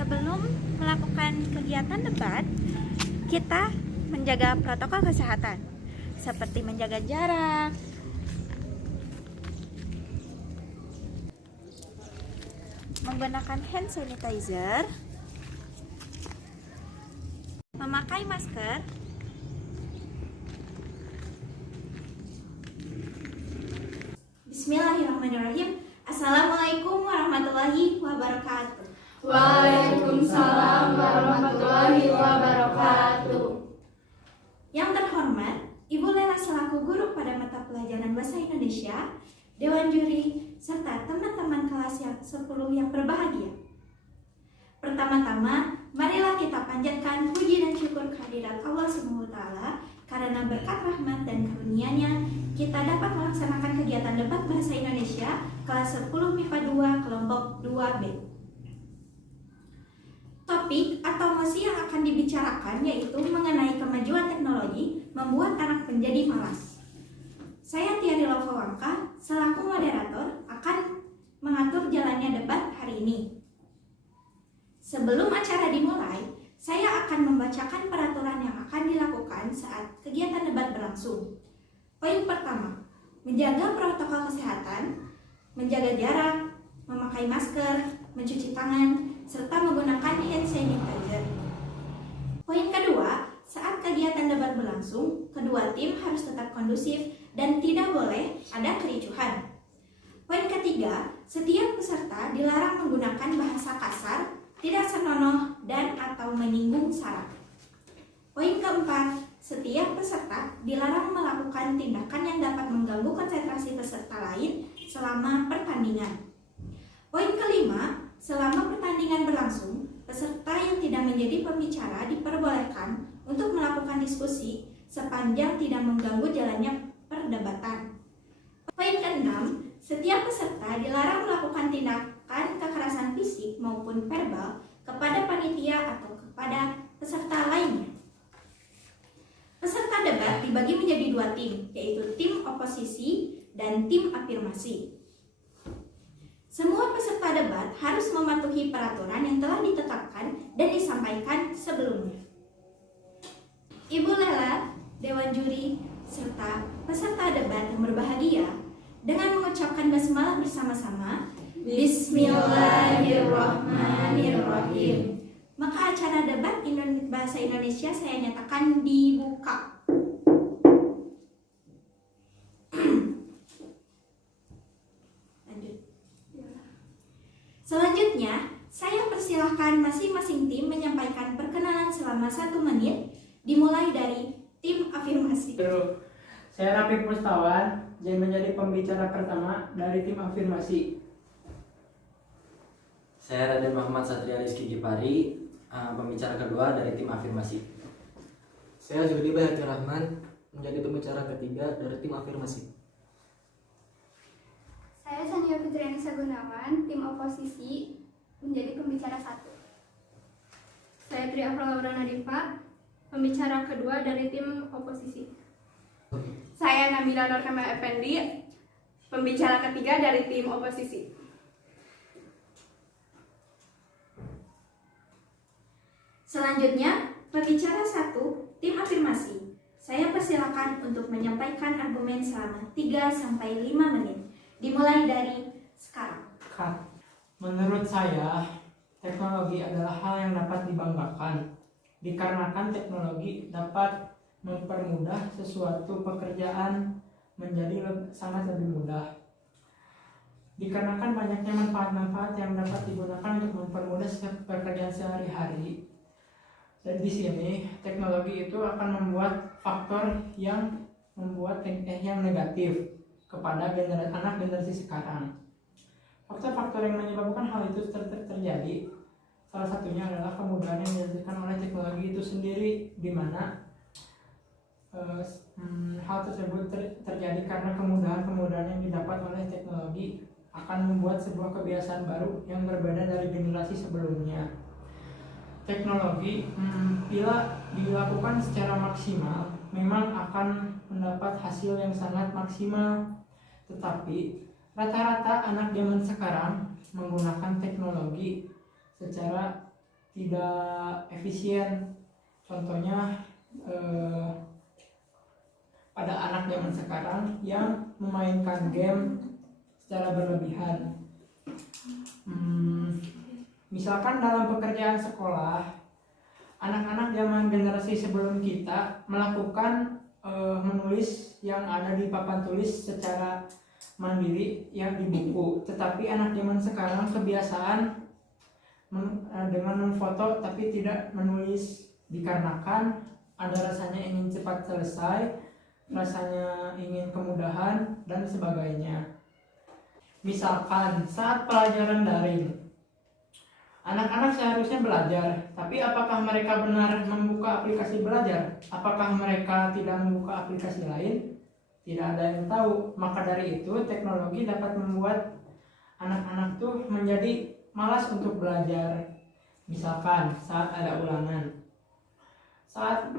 Sebelum melakukan kegiatan debat, kita menjaga protokol kesehatan seperti menjaga jarak, menggunakan hand sanitizer, memakai masker, Bismillahirrahmanirrahim. Assalamualaikum warahmatullahi wabarakatuh. Waalaikumsalam warahmatullahi wabarakatuh. Yang terhormat, Ibu Lela selaku guru pada mata pelajaran Bahasa Indonesia, Dewan Juri, serta teman-teman kelas yang 10 yang berbahagia. Pertama-tama, marilah kita panjatkan puji dan syukur kehadirat Allah SWT karena berkat rahmat dan karunia-Nya kita dapat melaksanakan kegiatan debat Bahasa Indonesia kelas 10 MIPA 2 kelompok 2B. Topik atau mosi yang akan dibicarakan yaitu mengenai kemajuan teknologi membuat anak menjadi malas. Saya Tiari Lovawangka selaku moderator akan mengatur jalannya debat hari ini. Sebelum acara dimulai, saya akan membacakan peraturan yang akan dilakukan saat kegiatan debat berlangsung. Poin pertama, menjaga protokol kesehatan, menjaga jarak, memakai masker, mencuci tangan, serta menggunakan hand sanitizer. Poin kedua, saat kegiatan debat berlangsung, kedua tim harus tetap kondusif dan tidak boleh ada kericuhan. Poin ketiga, setiap peserta dilarang menggunakan bahasa kasar, tidak senonoh, dan atau menyinggung sara. Poin keempat, setiap peserta dilarang melakukan tindakan yang dapat mengganggu konsentrasi peserta lain selama pertandingan. Poin kelima, selama pertandingan berlangsung, peserta yang tidak menjadi pembicara diperbolehkan untuk melakukan diskusi sepanjang tidak mengganggu jalannya perdebatan. Poin keenam, setiap peserta dilarang melakukan tindakan kekerasan fisik maupun verbal kepada panitia atau kepada peserta lainnya. Peserta debat dibagi menjadi dua tim, yaitu tim oposisi dan tim afirmasi. Semua peserta debat harus mematuhi peraturan yang telah ditetapkan dan disampaikan sebelumnya. Ibu Lela, Dewan Juri, serta peserta debat yang berbahagia, dengan mengucapkan basmalah bersama-sama, Bismillahirrahmanirrahim. Maka acara debat Bahasa Indonesia saya nyatakan dibuka. Selanjutnya, saya persilahkan masing-masing tim menyampaikan perkenalan selama 1 menit, dimulai dari tim afirmasi. Saya Rafiq Mustawan, jadi menjadi pembicara pertama dari tim afirmasi. Saya Raden Muhammad Satria Rizky Gipari, pembicara kedua dari tim afirmasi. Saya Zudi Bayati Rahman, menjadi pembicara ketiga dari tim afirmasi. Saya Sania Fitriani Sagunawan, tim oposisi, menjadi pembicara 1. Saya Tri Afra Laura Nadifa, pembicara kedua dari tim oposisi. Saya Nabila Nur Kemal Effendi, pembicara ketiga dari tim oposisi. Selanjutnya, pembicara 1, tim afirmasi. Saya persilakan untuk menyampaikan argumen selama 3-5 menit. Dimulai dari sekarang. Menurut saya, teknologi adalah hal yang dapat dibanggakan, dikarenakan teknologi dapat mempermudah sesuatu pekerjaan menjadi sangat lebih mudah. Dikarenakan banyaknya manfaat-manfaat yang dapat digunakan untuk mempermudah pekerjaan sehari-hari. Dan di sini teknologi itu akan membuat faktor yang membuat yang negatif kepada anak generasi sekarang. Faktor-faktor yang menyebabkan hal itu terjadi, salah satunya adalah kemudahan yang dihasilkan oleh teknologi itu sendiri, di mana hal tersebut terjadi karena kemudahan-kemudahan yang didapat oleh teknologi akan membuat sebuah kebiasaan baru yang berbeda dari generasi sebelumnya. Teknologi bila dilakukan secara maksimal memang akan mendapat hasil yang sangat maksimal, tetapi rata-rata anak zaman sekarang menggunakan teknologi secara tidak efisien. Contohnya pada anak zaman sekarang yang memainkan game secara berlebihan. Misalkan dalam pekerjaan sekolah, anak-anak zaman generasi sebelum kita melakukan menulis yang ada di papan tulis secara mandiri yang di buku. Tetapi anak zaman sekarang kebiasaan dengan memfoto tapi tidak menulis, dikarenakan ada rasanya ingin cepat selesai, rasanya ingin kemudahan, dan sebagainya. Misalkan saat pelajaran daring, anak-anak seharusnya belajar, tapi apakah mereka benar membuka aplikasi belajar? Apakah mereka tidak membuka aplikasi lain? Tidak ada yang tahu. Maka dari itu, teknologi dapat membuat anak-anak tuh menjadi malas untuk belajar. Misalkan saat ada ulangan.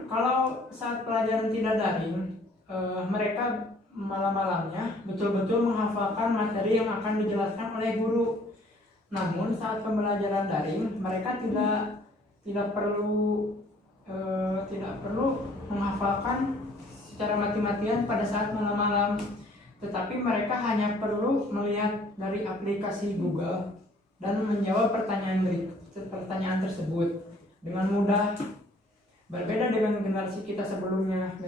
Kalau saat pelajaran tidak daring, mereka malam-malamnya betul-betul menghafalkan materi yang akan dijelaskan oleh guru. Namun saat pembelajaran daring, mereka tidak perlu menghafalkan secara mati-matian pada saat malam-malam, tetapi mereka hanya perlu melihat dari aplikasi Google dan menjawab pertanyaan tersebut dengan mudah. Berbeda dengan generasi kita sebelumnya.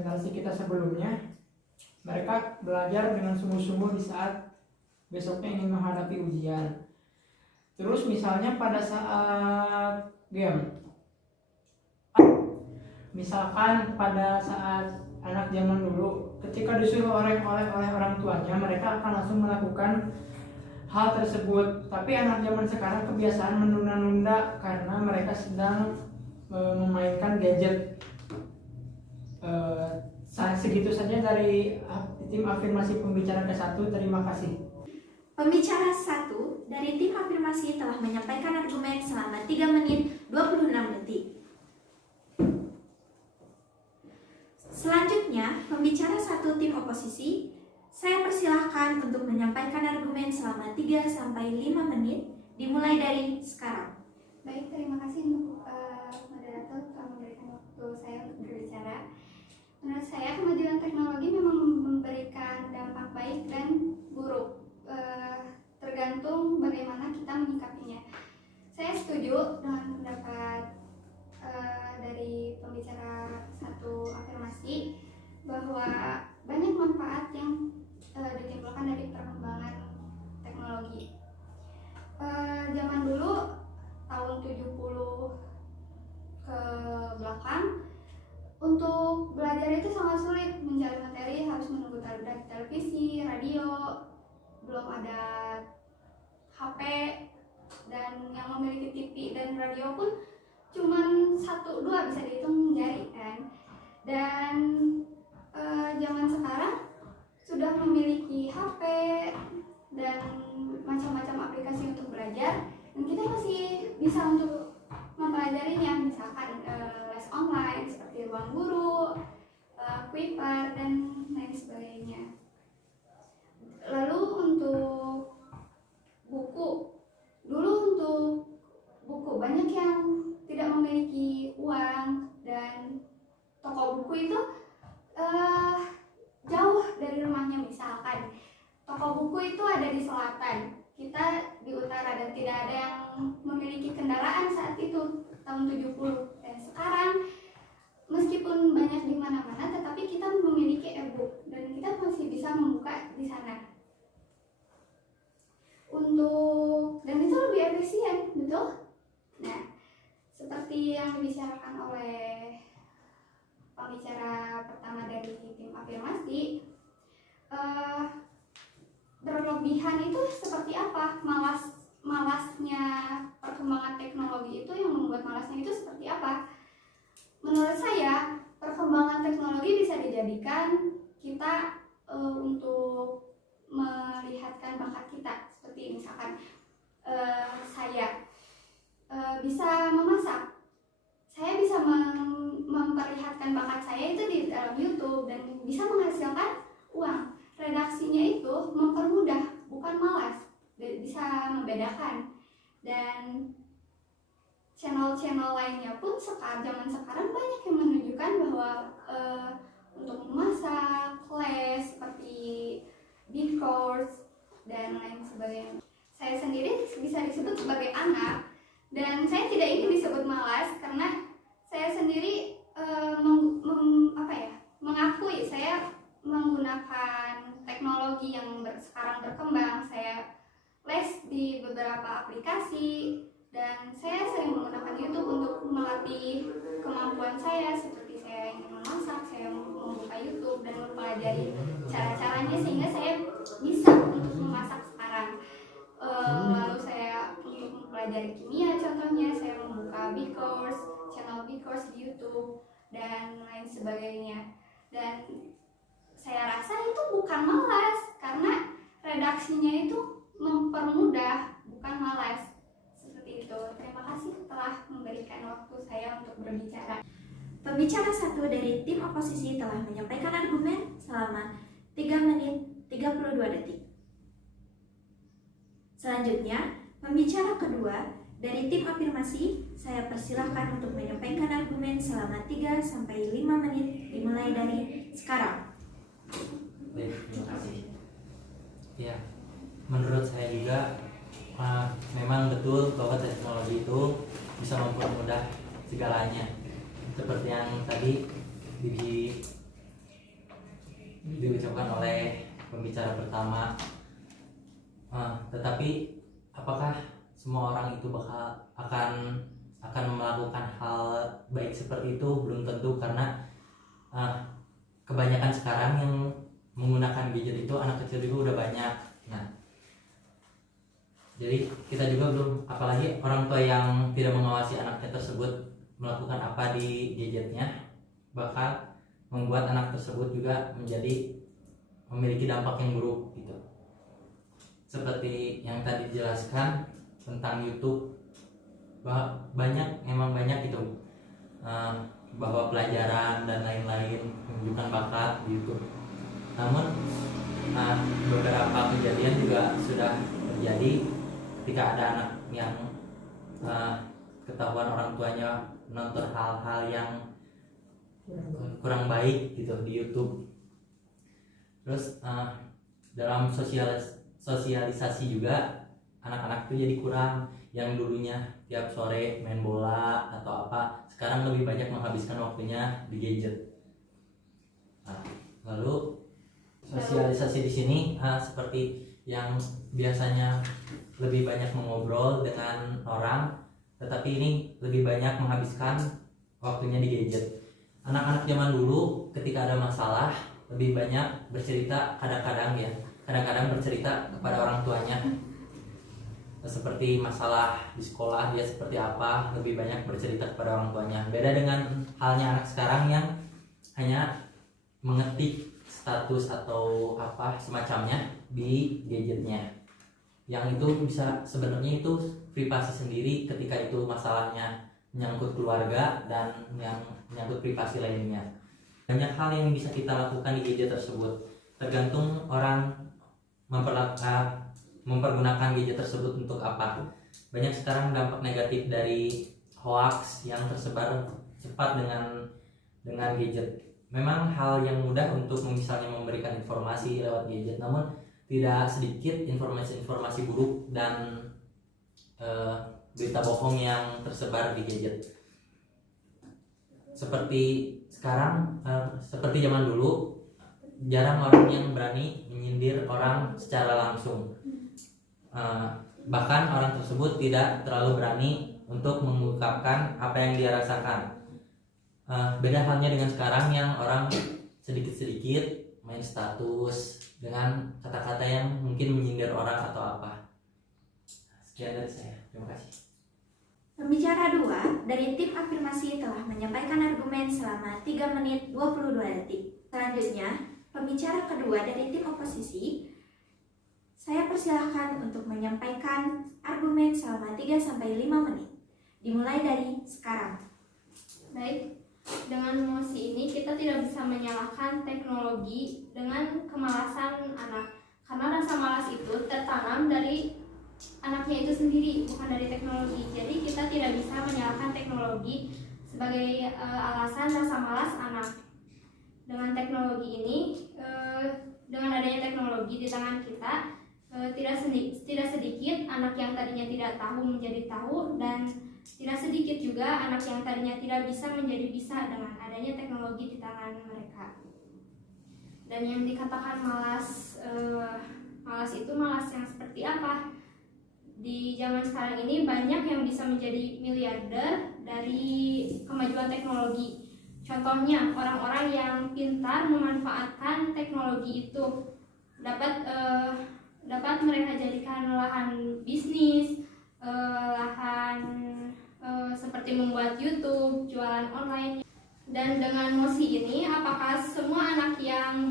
Mereka belajar dengan sungguh-sungguh di saat besoknya ingin menghadapi ujian. Terus misalnya pada saat game, misalkan pada saat anak zaman dulu, ketika disuruh oleh orang tuanya, mereka akan langsung melakukan hal tersebut. Tapi anak zaman sekarang kebiasaan menunda-nunda karena mereka sedang memainkan gadget. Segitu saja dari tim afirmasi pembicara ke-1. Terima kasih. Pembicara 1 dari tim afirmasi telah menyampaikan argumen selama 3 menit 26 detik. Selanjutnya, pembicara 1 tim oposisi, saya persilahkan untuk menyampaikan argumen selama 3-5 menit, dimulai dari sekarang. Baik, terima kasih untuk moderator telah memberikan waktu saya untuk berbicara. Menurut saya, kemajuan teknologi memang memberikan dampak baik dan buruk, tergantung bagaimana kita menyikapinya. Saya setuju dengan pendapat dari pembicara 1 afirmasi bahwa banyak manfaat yang ditimbulkan dari perkembangan teknologi. Zaman dulu tahun 70 ke belakang, untuk belajar itu sangat sulit. Mencari materi harus menunggu dari televisi, radio, belum ada HP, dan yang memiliki TV dan radio pun cuman 1-2 bisa dihitung jari kan. Dan zaman sekarang sudah memiliki HP dan macam-macam aplikasi untuk belajar, dan kita masih bisa untuk mempelajarinya, misalkan les online seperti Ruang Guru, Quiver, dan lain sebagainya. Lalu untuk buku, dulu untuk buku banyak yang tidak memiliki uang, dan toko buku itu jauh dari rumahnya. Misalkan toko buku itu ada di selatan, kita di utara, dan tidak ada yang memiliki kendaraan saat itu tahun 70. Dan sekarang meskipun banyak di mana-mana, tetapi kita memiliki e-book dan kita masih bisa membuka di sana. Dan itu lebih efisien, betul? Nah, seperti yang dibicarakan oleh pembicara pertama dari tim afirmasi, berlebihan itu seperti apa? Malasnya perkembangan teknologi itu, yang membuat malasnya itu seperti apa? Menurut saya, perkembangan teknologi bisa dijadikan kita untuk melihatkan bakat kita. Seperti misalkan saya bisa memasak, saya bisa memperlihatkan bakat saya itu di dalam YouTube dan bisa menghasilkan uang. Redaksinya itu mempermudah, bukan malas, bisa membedakan. Dan channel channel lainnya pun zaman sekarang banyak yang menunjukkan bahwa untuk memasak, les seperti beat course dan lain sebagainya. Saya sendiri bisa disebut sebagai anak, dan saya tidak ingin disebut malas karena saya sendiri mengakui saya menggunakan teknologi yang sekarang berkembang. Saya les di beberapa aplikasi dan saya sering menggunakan YouTube untuk melatih kemampuan saya, seperti saya ingin memasak, saya membuka YouTube dan mempelajari cara-caranya sehingga saya bisa untuk memasak sekarang. Lalu saya untuk mempelajari kimia, contohnya saya membuka B-Course, channel B-Course di YouTube dan lain sebagainya. Dan saya rasa itu bukan malas karena redaksinya itu mempermudah, bukan malas. Seperti itu. Terima kasih telah memberikan waktu saya untuk berbicara. Pembicara 1 dari tim oposisi telah menyampaikan argumen selama 3 menit 32 detik. Selanjutnya, pembicara kedua dari tim afirmasi, saya persilahkan untuk menyampaikan argumen selama 3-5 menit dimulai dari sekarang. Baik, terima kasih. Ya, menurut saya juga memang betul bahwa teknologi itu bisa mempermudah segalanya. Seperti yang tadi diucapkan oleh pembicara pertama. Tetapi apakah semua orang itu akan melakukan hal baik seperti itu? Belum tentu, karena kebanyakan sekarang yang menggunakan gadget itu anak kecil juga udah banyak. Nah, jadi kita juga belum, apalagi orang tua yang tidak mengawasi anaknya tersebut melakukan apa di gadgetnya, bakal membuat anak tersebut juga memiliki dampak yang buruk gitu. Seperti yang tadi dijelaskan tentang YouTube, memang banyak itu bahwa pelajaran dan lain-lain menunjukkan bakat di YouTube. Namun beberapa kejadian juga sudah terjadi ketika ada anak yang ketahuan orang tuanya nonton hal-hal yang kurang baik gitu di YouTube. Terus dalam sosialisasi juga anak-anak itu jadi kurang. Yang dulunya tiap sore main bola atau apa, sekarang lebih banyak menghabiskan waktunya di gadget. Lalu sosialisasi di sini seperti yang biasanya lebih banyak mengobrol dengan orang, tetapi ini lebih banyak menghabiskan waktunya di gadget. Anak-anak zaman dulu ketika ada masalah lebih banyak bercerita, kadang-kadang bercerita kepada orang tuanya. Seperti masalah di sekolah dia seperti apa, lebih banyak bercerita kepada orang tuanya. Beda dengan halnya anak sekarang yang hanya mengetik status atau apa semacamnya di gadgetnya, yang itu bisa sebenarnya itu privasi sendiri ketika itu masalahnya menyangkut keluarga dan yang menyangkut privasi lainnya. Banyak hal yang bisa kita lakukan di gadget tersebut, tergantung orang mempergunakan gadget tersebut untuk apa. Banyak sekarang dampak negatif dari hoax yang tersebar cepat dengan gadget. Memang hal yang mudah untuk misalnya memberikan informasi lewat gadget, namun tidak sedikit informasi-informasi buruk dan berita bohong yang tersebar di gadget. Seperti sekarang, seperti zaman dulu, jarang orang yang berani menyindir orang secara langsung. Bahkan orang tersebut tidak terlalu berani untuk mengungkapkan apa yang dia rasakan. Beda halnya dengan sekarang yang orang sedikit-sedikit main status dengan kata-kata yang mungkin menyindir orang atau apa. Sekian dari saya, terima kasih. Pembicara 2 dari tim afirmasi telah menyampaikan argumen selama 3 menit 22 detik. Selanjutnya, pembicara kedua dari tim oposisi, saya persilahkan untuk menyampaikan argumen selama 3-5 menit. Dimulai dari sekarang. Baik, dengan mosi ini kita tidak bisa menyalahkan teknologi dengan kemalasan anak, karena rasa malas itu tertanam dari anaknya itu sendiri, bukan dari teknologi. Jadi kita tidak bisa menyalahkan teknologi teknologi sebagai alasan rasa malas anak. Dengan teknologi ini, dengan adanya teknologi di tangan kita, tidak sedikit anak yang tadinya tidak tahu menjadi tahu, dan tidak sedikit juga anak yang tadinya tidak bisa menjadi bisa dengan adanya teknologi di tangan mereka. Dan yang dikatakan malas, malas itu malas yang seperti apa? Di zaman sekarang ini banyak yang bisa menjadi miliarder dari kemajuan teknologi. Contohnya orang-orang yang pintar memanfaatkan teknologi itu dapat mereka jadikan lahan bisnis, lahan seperti membuat YouTube, jualan online. Dan dengan Mosi ini, apakah semua anak yang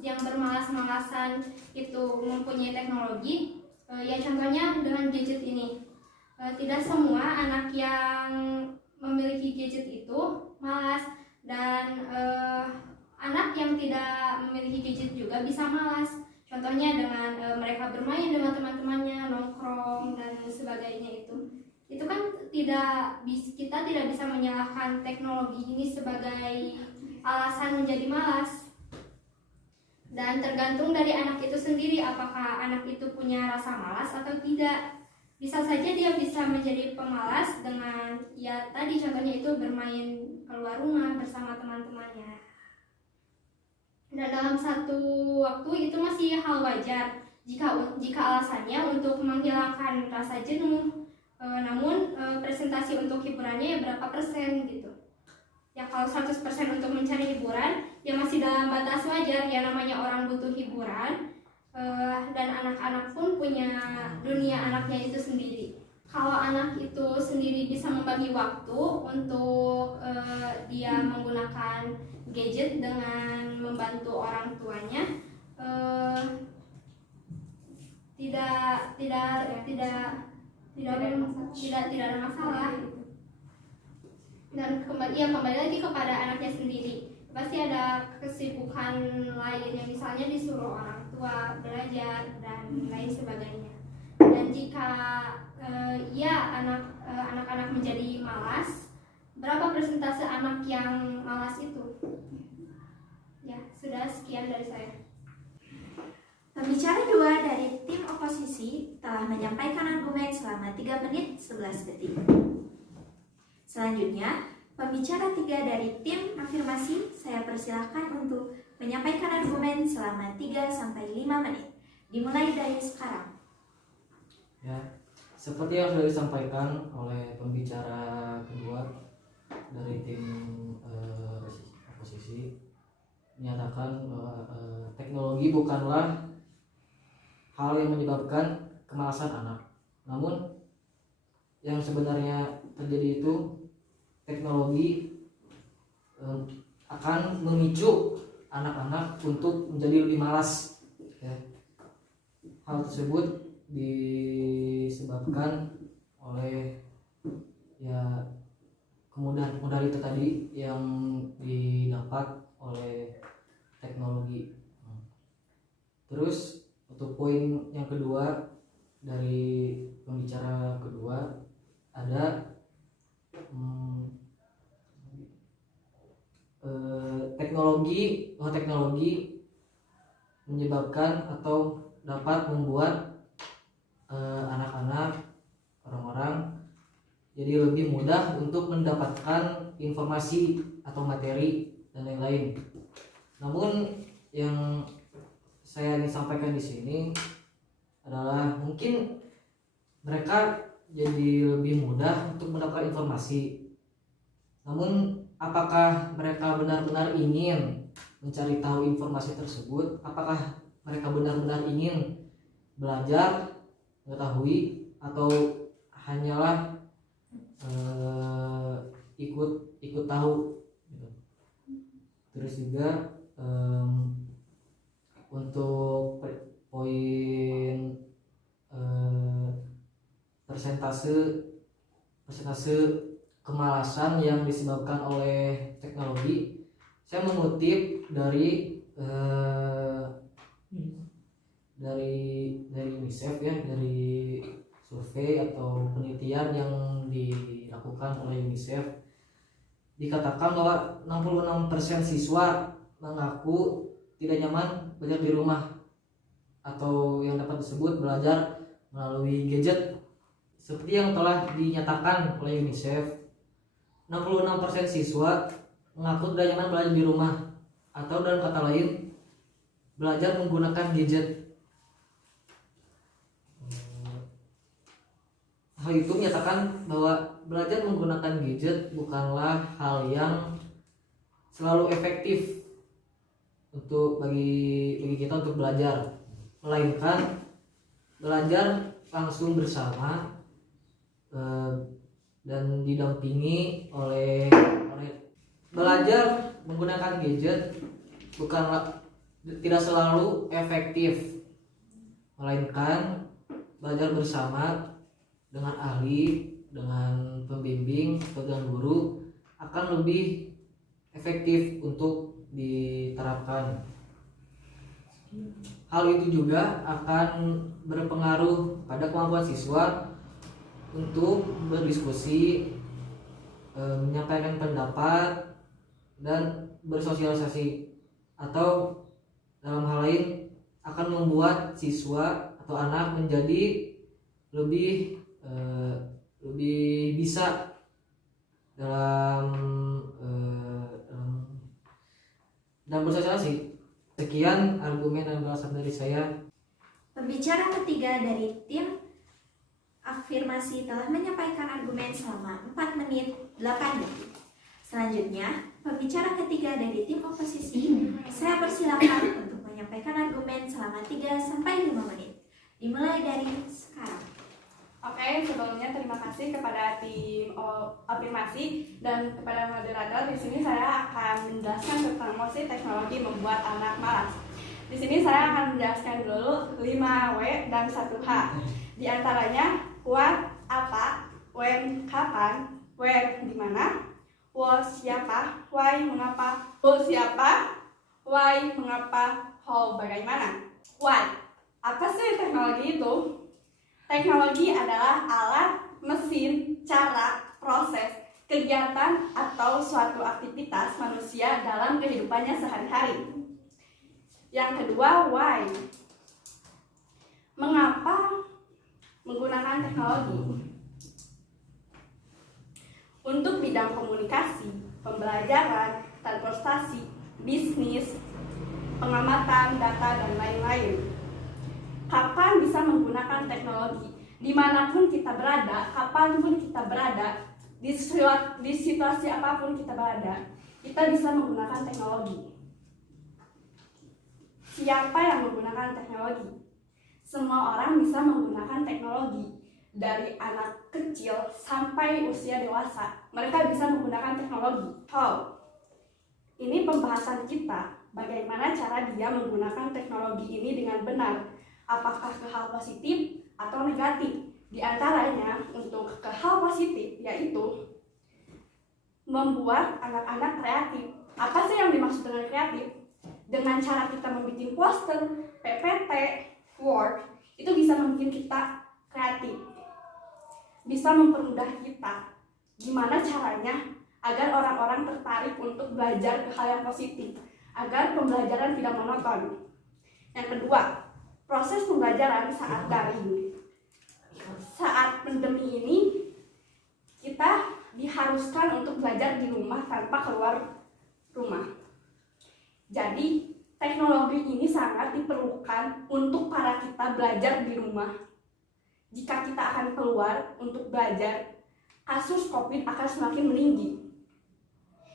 bermalas-malasan itu mempunyai teknologi? Ya contohnya dengan gadget ini, tidak semua anak yang memiliki gadget itu malas, dan anak yang tidak memiliki gadget juga bisa malas. Contohnya dengan mereka bermain dengan teman-temannya, nongkrong dan sebagainya itu kan kita tidak bisa menyalahkan teknologi ini sebagai alasan menjadi malas. Dan tergantung dari anak itu sendiri, apakah anak itu punya rasa malas atau tidak. Bisa saja dia bisa menjadi pemalas dengan, ya tadi contohnya itu bermain keluar rumah bersama teman-temannya. Dan dalam satu waktu itu masih hal wajar jika alasannya untuk menghilangkan rasa jenuh. Namun presentasi untuk hiburannya ya berapa persen gitu. Ya kalau 100% untuk mencari hiburan ya masih dalam batas wajar, ya namanya orang butuh hiburan, dan anak-anak pun punya dunia anaknya itu sendiri. Kalau anak itu sendiri bisa membagi waktu untuk dia menggunakan gadget dengan membantu orang tuanya, tidak ada masalah. Dan kembali lagi kepada anaknya sendiri. Pasti ada kesibukan lain yang misalnya disuruh orang tua belajar dan lain sebagainya. Dan jika anak-anak menjadi malas, berapa persentase anak yang malas itu? Ya, sudah sekian dari saya. Pembicara 2 dari tim oposisi telah menyampaikan argumen selama 3 menit 11 detik. Selanjutnya, pembicara 3 dari tim afirmasi saya persilahkan untuk menyampaikan argumen selama 3-5 menit. Dimulai dari sekarang. Ya, seperti yang sudah disampaikan oleh pembicara kedua dari tim oposisi, menyatakan bahwa teknologi bukanlah hal yang menyebabkan kemalasan anak. Namun yang sebenarnya terjadi itu teknologi akan memicu anak-anak untuk menjadi lebih malas. Ya. Hal tersebut disebabkan oleh ya kemudahan itu tadi yang didapat oleh teknologi. Terus untuk poin yang kedua dari pembicara kedua ada teknologi menyebabkan atau dapat membuat anak-anak, orang-orang jadi lebih mudah untuk mendapatkan informasi atau materi dan lain-lain. Namun yang saya ingin sampaikan di sini adalah mungkin mereka jadi lebih mudah untuk mendapatkan informasi. Namun apakah mereka benar-benar ingin mencari tahu informasi tersebut? Apakah mereka benar-benar ingin belajar, mengetahui, atau hanyalah ikut tahu gitu. Terus juga untuk poin persentase kemalasan yang disebabkan oleh teknologi, saya mengutip dari UNICEF ya, dari survei atau penelitian yang dilakukan dilakukan oleh UNICEF, dikatakan bahwa 66% siswa mengaku tidak nyaman belajar di rumah atau yang dapat disebut belajar melalui gadget. Seperti yang telah dinyatakan oleh UNICEF, 66% siswa mengaku tidak nyaman belajar di rumah atau dalam kata lain belajar menggunakan gadget. Hal itu menyatakan bahwa belajar menggunakan gadget bukanlah hal yang selalu efektif untuk bagi kita untuk belajar, melainkan belajar langsung bersama dan didampingi oleh belajar menggunakan gadget bukanlah tidak selalu efektif, melainkan belajar bersama dengan ahli, dengan pembimbing atau dengan guru akan lebih efektif untuk diterapkan. Hal itu juga akan berpengaruh pada kemampuan siswa untuk berdiskusi, menyampaikan pendapat, dan bersosialisasi, atau dalam hal lain akan membuat siswa atau anak menjadi lebih bisa dalam bersosialisasi. Sekian argumen dan balasan dari saya. Pembicara ketiga dari tim afirmasi telah menyampaikan argumen selama 4 menit 8 detik. Selanjutnya, pembicara ketiga dari tim oposisi, saya persilakan untuk menyampaikan argumen selama 3-5 menit. Dimulai dari sekarang. Oke, sebelumnya terima kasih kepada tim afirmasi dan kepada moderator. Di sini saya akan menjelaskan tentang mosi teknologi membuat anak malas. Di sini saya akan menjelaskan dulu 5W dan 1H. Di antaranya what, apa, when, kapan, where, di mana, what, siapa, why, mengapa, who, siapa, why, mengapa, how, bagaimana. What, apa sih teknologi itu? Teknologi adalah alat, mesin, cara, proses, kegiatan, atau suatu aktivitas manusia dalam kehidupannya sehari-hari. Yang kedua, why. Mengapa menggunakan teknologi? Untuk bidang komunikasi, pembelajaran, transportasi, bisnis, pengamatan, data, dan lain-lain. Kapan bisa menggunakan teknologi? Dimanapun kita berada, kapanpun kita berada, di situasi apapun kita berada, kita bisa menggunakan teknologi. Siapa yang menggunakan teknologi? Semua orang bisa menggunakan teknologi. Dari anak kecil sampai usia dewasa, mereka bisa menggunakan teknologi. How? Ini pembahasan kita, bagaimana cara dia menggunakan teknologi ini dengan benar. Apakah ke hal positif atau negatif? Di antaranya untuk ke hal positif yaitu membuat anak-anak kreatif. Apa sih yang dimaksud dengan kreatif? Dengan cara kita membuat poster, PPT, Word, itu bisa membuat kita kreatif. Bisa mempermudah kita. Gimana caranya agar orang-orang tertarik untuk belajar ke hal yang positif, agar pembelajaran tidak monoton. Yang kedua, proses pembelajaran saat daring. Saat pandemi ini, kita diharuskan untuk belajar di rumah tanpa keluar rumah. Jadi, teknologi ini sangat diperlukan untuk para kita belajar di rumah. Jika kita akan keluar untuk belajar, kasus COVID akan semakin meninggi.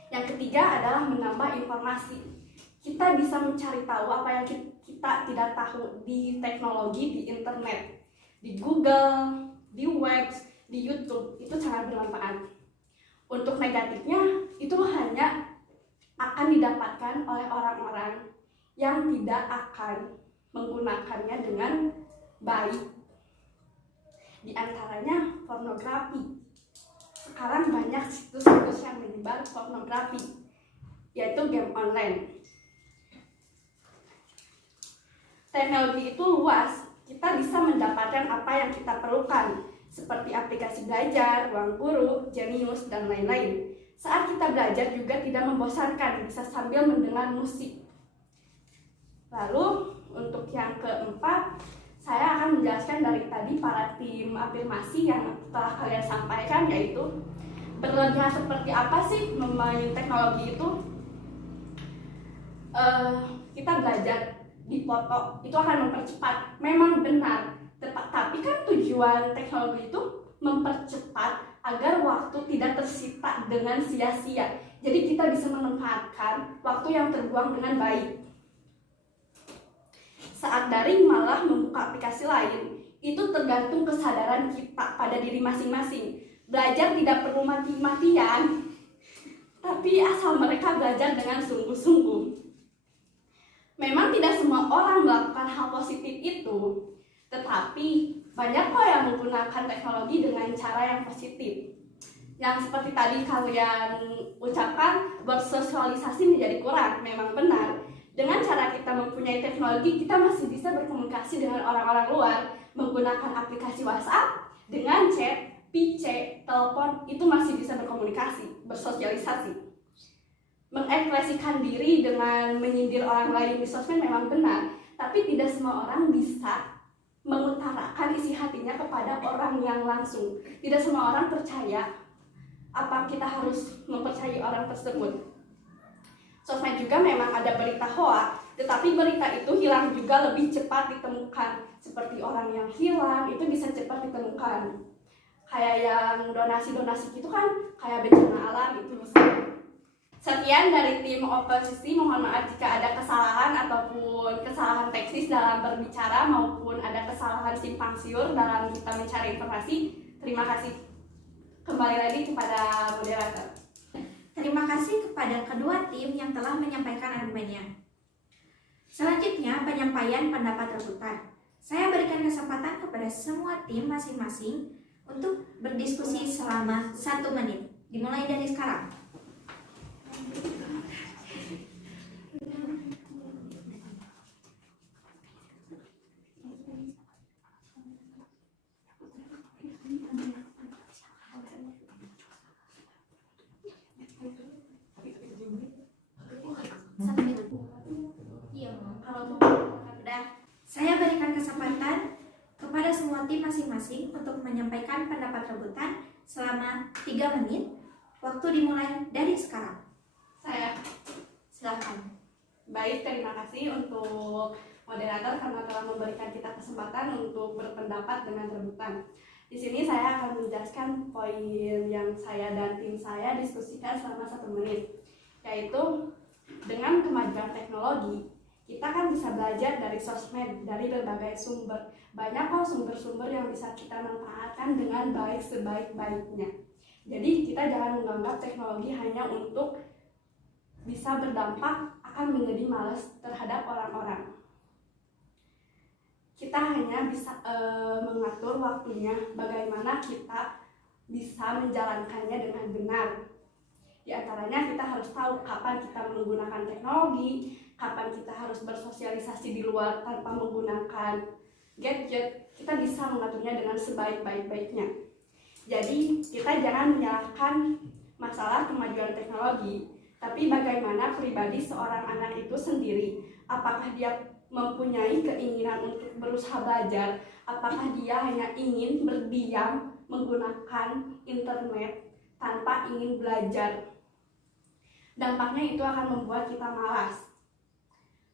Yang ketiga adalah menambah informasi. Kita bisa mencari tahu apa yang kita tidak tahu di teknologi, di internet, di Google, di web, di YouTube, itu sangat bermanfaat. Untuk negatifnya, itu hanya akan didapatkan oleh orang-orang yang tidak akan menggunakannya dengan baik. Di antaranya pornografi. Sekarang banyak situs-situs yang menyebar pornografi, yaitu game online. Teknologi itu luas, kita bisa mendapatkan apa yang kita perlukan. seperti aplikasi belajar, ruang guru, Genius, dan lain-lain. Saat kita belajar juga tidak membosankan, bisa sambil mendengar musik. Lalu untuk yang keempat, saya akan menjelaskan dari tadi para tim afirmasi yang telah kalian sampaikan, yaitu berlebihan seperti apa sih memain teknologi itu. Kita belajar di foto itu akan mempercepat, memang benar, tapi kan tujuan teknologi itu mempercepat agar waktu tidak tersita dengan sia-sia. Jadi kita bisa memanfaatkan waktu yang terbuang dengan baik. Saat daring malah membuka aplikasi lain, itu tergantung kesadaran kita pada diri masing-masing. Belajar tidak perlu mati-matian, tapi asal mereka belajar dengan sungguh-sungguh. Memang tidak semua orang melakukan hal positif itu, tetapi banyak kok yang menggunakan teknologi dengan cara yang positif. Yang seperti tadi kalian ucapkan, bersosialisasi menjadi kurang, memang benar. Dengan cara kita mempunyai teknologi, kita masih bisa berkomunikasi dengan orang-orang luar, menggunakan aplikasi WhatsApp, dengan chat, PC, telepon, itu masih bisa berkomunikasi, bersosialisasi. Mengekspresikan diri dengan menyindir orang lain di sosmed memang benar, tapi tidak semua orang bisa mengutarakan isi hatinya kepada orang yang langsung. Tidak semua orang percaya apa kita harus mempercayai orang tersebut. Sosmed juga memang ada berita hoak, tetapi berita itu hilang juga lebih cepat ditemukan. Seperti orang yang hilang, itu bisa cepat ditemukan. Kayak yang donasi-donasi gitu kan, kayak bencana alam itu bisa. Sekian dari tim oposisi, mohon maaf jika ada kesalahan ataupun kesalahan teknis dalam berbicara maupun ada kesalahan simpang siur dalam kita mencari informasi. Terima kasih. Kembali lagi kepada moderator. Terima kasih kepada kedua tim yang telah menyampaikan argumennya. Selanjutnya, penyampaian pendapat rebutan. Saya berikan kesempatan kepada semua tim masing-masing untuk berdiskusi selama 1 menit. Dimulai dari sekarang. Saya berikan kesempatan kepada semua tim masing-masing untuk menyampaikan pendapat rebutan selama 3 menit. Waktu dimulai dari sekarang. Saya Silakan. baik, terima kasih untuk moderator karena telah memberikan kita kesempatan untuk berpendapat dengan rebutan. Di sini saya akan menjelaskan poin yang saya dan tim saya diskusikan selama 1 menit, yaitu dengan kemajuan teknologi kita kan bisa belajar dari sosmed, dari berbagai sumber. Banyak kok sumber-sumber yang bisa kita manfaatkan dengan baik sebaik-baiknya. Jadi kita jangan menganggap teknologi hanya untuk bisa berdampak akan menjadi malas terhadap orang-orang. Kita hanya bisa mengatur waktunya, bagaimana kita bisa menjalankannya dengan benar. Di antaranya kita harus tahu kapan kita menggunakan teknologi, kapan kita harus bersosialisasi di luar tanpa menggunakan gadget. Kita bisa mengaturnya dengan sebaik-baiknya. Jadi kita jangan menyalahkan masalah kemajuan teknologi, tapi bagaimana pribadi seorang anak itu sendiri. Apakah dia mempunyai keinginan untuk berusaha belajar, apakah dia hanya ingin berdiam menggunakan internet tanpa ingin belajar. Dampaknya itu akan membuat kita malas.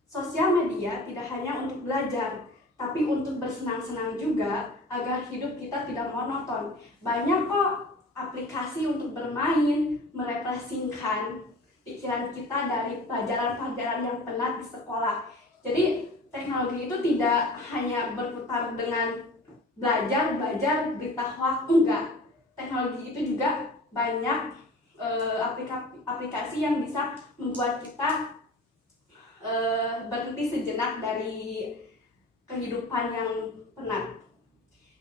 Sosial media tidak hanya untuk belajar, tapi untuk bersenang-senang juga agar hidup kita tidak monoton. Banyak kok aplikasi untuk bermain, merefreshingkan pikiran kita dari pelajaran-pelajaran yang penat di sekolah. Jadi teknologi itu tidak hanya berputar dengan belajar, berita hoax, enggak. Teknologi itu juga banyak aplikasi yang bisa membuat kita berhenti sejenak dari kehidupan yang penat.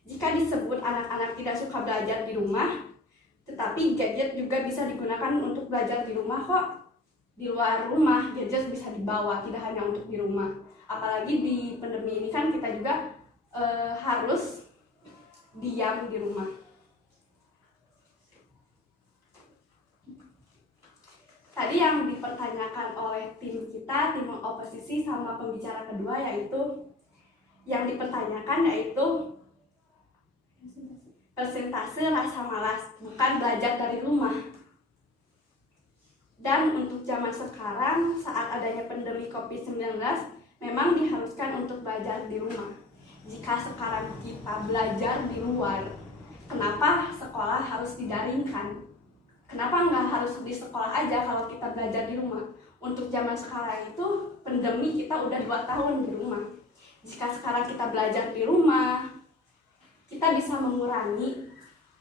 Jika disebut anak-anak tidak suka belajar di rumah, tetapi gadget juga bisa digunakan untuk belajar di rumah kok. Di luar rumah, gadget bisa dibawa, tidak hanya untuk di rumah. Apalagi di pandemi ini kan kita juga harus diam di rumah. Tadi yang dipertanyakan oleh tim kita, tim oposisi sama pembicara kedua yaitu persentase rasa malas, bukan belajar dari rumah. Dan untuk zaman sekarang saat adanya pandemi COVID-19 memang diharuskan untuk belajar di rumah. Jika sekarang kita belajar di luar, kenapa sekolah harus didaringkan? Kenapa nggak harus di sekolah aja kalau kita belajar di rumah? Untuk zaman sekarang itu pandemi kita udah 2 tahun di rumah. Jika sekarang kita belajar di rumah, kita bisa mengurangi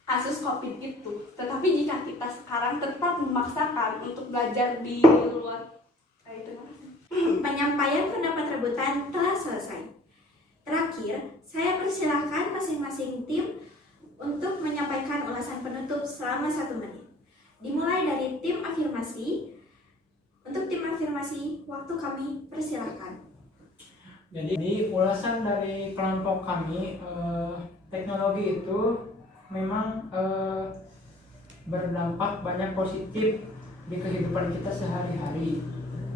kasus COVID itu. Tetapi jika kita sekarang tetap memaksakan untuk belajar di luar, Penyampaian pendapat rebutan telah selesai. Terakhir, saya persilahkan masing-masing tim untuk menyampaikan ulasan penutup selama 1 menit. Dimulai dari tim afirmasi. Untuk tim afirmasi, waktu kami persilahkan. Jadi ulasan dari kelompok kami, teknologi itu memang berdampak banyak positif di kehidupan kita sehari-hari.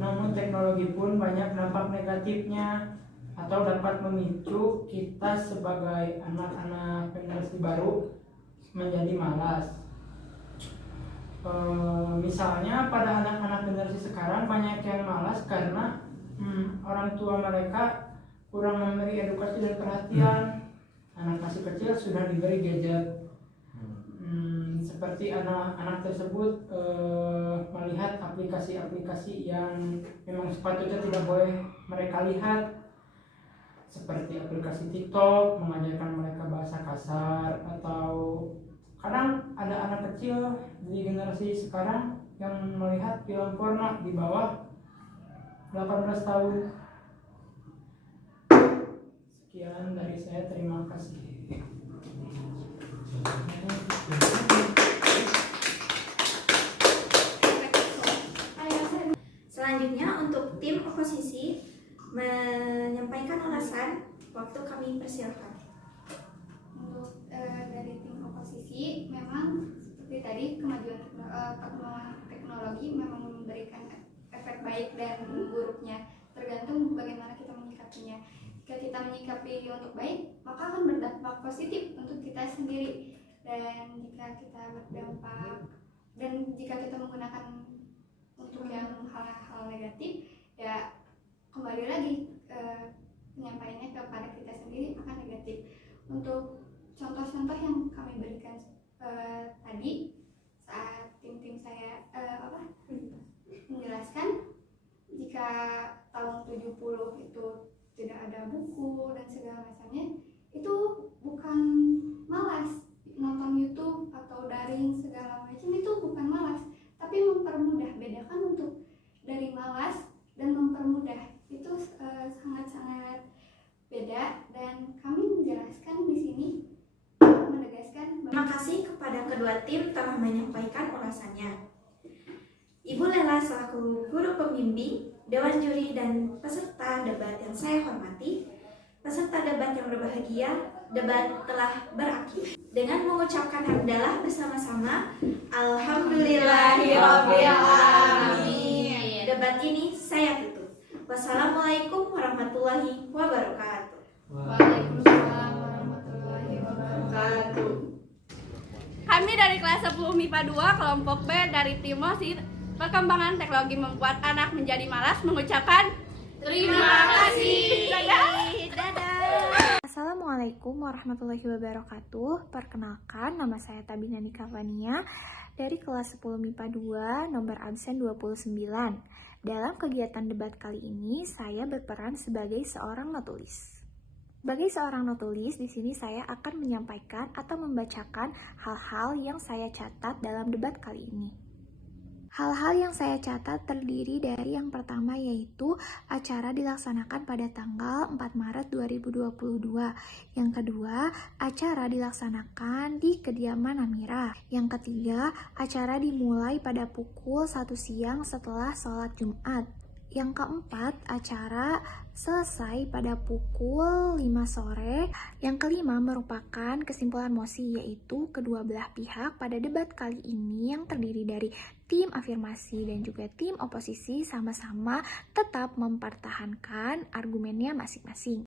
Namun teknologi pun banyak dampak negatifnya atau dapat memicu kita sebagai anak-anak generasi baru menjadi malas. Misalnya pada anak-anak generasi sekarang banyak yang malas karena orang tua mereka kurang memberi edukasi dan perhatian. Anak masih kecil sudah diberi gadget. Seperti anak-anak tersebut melihat aplikasi-aplikasi yang memang sepatutnya tidak boleh mereka lihat, seperti aplikasi TikTok mengajarkan mereka bahasa kasar, atau kadang ada anak kecil di generasi sekarang yang melihat film porno di bawah 18 tahun. Sekian dari saya, terima kasih. Selanjutnya untuk tim oposisi menyampaikan ulasan, waktu kami persilakan. Untuk dari tim oposisi, memang seperti tadi kemajuan teknologi memang memberikan efek baik dan buruknya, tergantung bagaimana kita menyikapinya. Jika kita menyikapi untuk baik, maka akan berdampak positif untuk kita sendiri. Dan jika kita menggunakan untuk yang hal-hal negatif, ya kembali lagi penyampaiannya kepada kita sendiri akan negatif. Untuk contoh-contoh yang kami berikan tadi saat tim saya menjelaskan, jika tahun 70 itu tidak ada buku dan segala macamnya, itu bukan malas. Nonton YouTube atau daring segala macam itu bukan malas, tapi mempermudah. Bedakan untuk dari malas dan mempermudah itu sangat-sangat beda, dan kami menjelaskan di sini menegaskan. Terima kasih kepada kedua tim telah menyampaikan ulasannya. Ibu Lela selaku guru pembimbing, dewan juri dan peserta debat yang saya hormati, peserta debat yang berbahagia, debat telah berakhir. Dengan mengucapkan hamdalah bersama-sama, alhamdulillahirabbil alamin. Debat ini saya tutup. Wassalamualaikum warahmatullahi wabarakatuh. Waalaikumsalam warahmatullahi wabarakatuh. Kami dari kelas 10 MIPA 2 kelompok B dari tim OSIS Perkembangan Teknologi Membuat Anak Menjadi Malas mengucapkan terima kasih. Dadah. Assalamualaikum warahmatullahi wabarakatuh. Perkenalkan, nama saya Tabina Nikavania dari kelas 10 MIPA 2 nomor absen 29. Dalam kegiatan debat kali ini, saya berperan sebagai seorang notulis. Sebagai seorang notulis, di sini saya akan menyampaikan atau membacakan hal-hal yang saya catat dalam debat kali ini. Hal-hal yang saya catat terdiri dari yang pertama yaitu acara dilaksanakan pada tanggal 4 Maret 2022. Yang kedua, acara dilaksanakan di kediaman Amira. Yang ketiga, acara dimulai pada pukul 1 siang setelah sholat Jumat. Yang keempat, acara selesai pada pukul 5 sore. Yang kelima merupakan kesimpulan mosi, yaitu kedua belah pihak pada debat kali ini yang terdiri dari tim afirmasi dan juga tim oposisi sama-sama tetap mempertahankan argumennya masing-masing.